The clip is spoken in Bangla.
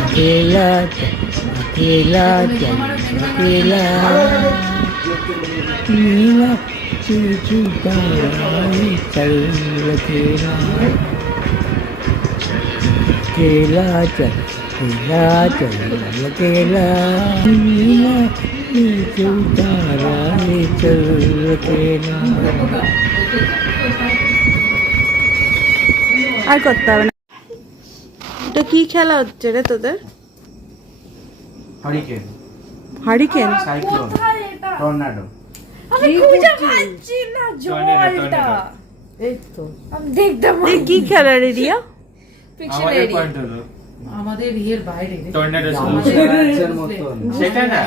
अकेला अकेला अकेला नीला चूचूता चल अकेला अकेला चल अकेला नीला चूचूता चल अकेला। আর করতে হবে না। এটা কি খেলা হচ্ছে রে তোদের? Hurricane, hurricane, cyclone, tornado. আমি খুঁজে পাচ্ছি না জলটা। এই তো আমি দেখতাম কি খেলা রে রিয়া? আমাদের পয়েন্ট হলো আমাদের ইয়ের বাইরে টর্নাডো আমাদের সেটা না